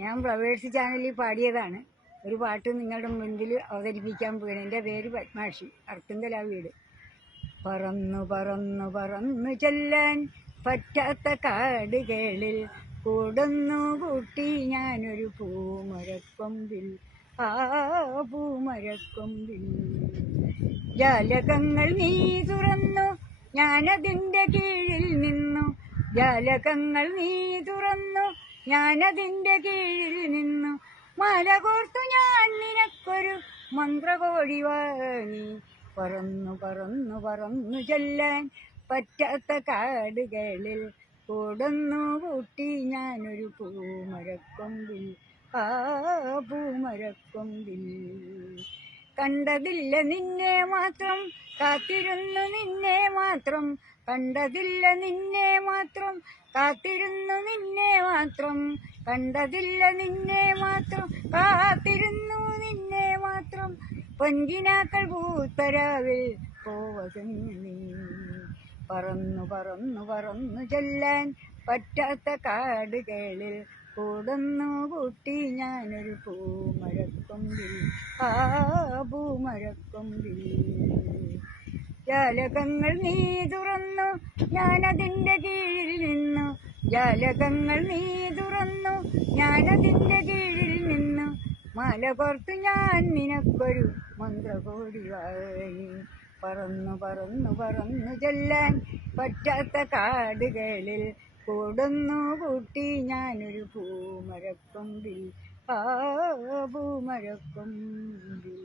ഞാൻ ഫ്ലവേഴ്സ് ചാനലിൽ പാടിയതാണ്. ഒരു പാട്ട് നിങ്ങളുടെ മുൻപിൽ അവതരിപ്പിക്കാൻ പോവുകയാണ്. എൻ്റെ പേര് പത്മാക്ഷി, അർത്തുങ്കല വീട്. പറന്നു പറന്നു പറന്നു ചെല്ലാൻ പറ്റാത്ത കാടുകളിൽ കൂടുന്നു കൂട്ടി ഞാനൊരു പൂമരക്കൊമ്പിൽ. ആ പൂമരക്കൊമ്പിൽ ജാലകങ്ങൾ നീ തുറന്നു, ഞാനതിൻ്റെ കീഴിൽ നിന്നു. ജാലകങ്ങൾ നീ തുറന്നു, ഞാനതിൻ്റെ കീഴിൽ നിന്നു. മല കോർത്തു ഞാൻ നിനക്കൊരു മന്ത്രകോഴി വാങ്ങി. പറന്നു പറന്നു പറന്നു ചെല്ലാൻ പറ്റാത്ത കാടുകളിൽ കൂടുന്നു കൂട്ടി ഞാനൊരു പൂമരക്കൊമ്പിൽ. ആ പൂമരക്കൊമ്പിൽ കണ്ടതില്ല നിന്നെ മാത്രം, കാത്തിരുന്നു നിന്നെ മാത്രം. കണ്ടതില്ല നിന്നെ മാത്രം, കാത്തിരുന്നു നിന്നെ മാത്രം. കണ്ടതില്ല നിന്നെ മാത്രം, കാത്തിരുന്നു നിന്നെ മാത്രം. പൊൻകിനാക്കൾ പൂത്തരാവിൽ പോവതെങ്ങു നീ. പറന്നു പറന്നു പറന്നു ചെല്ലാൻ പറ്റാത്ത കാടുകളിൽ കൂടുന്നു കൂട്ടി ഞാനൊരു പൂമരക്കൊമ്പിൽ. ആ പൂമരക്കൊമ്പിൽ ജാലകങ്ങൾ നീ തുറന്നു, ഞാനതിൻ്റെ കീഴിൽ നിന്നു. ജാലകങ്ങൾ നീ തുറന്നു, ഞാനതിൻ്റെ കീഴിൽ നിന്നു. മല കോർത്തു ഞാൻ നിനക്കൊരു മന്ത്രകോടി വാങ്ങി. പറന്നു പറന്നു പറന്നു ചെല്ലാൻ പറ്റാത്ത കാടുകളിൽ കൂടുന്നു കൂട്ടി ഞാനൊരു പൂമരക്കൊമ്പിൽ. ആ പൂമരക്കൊമ്പിൽ.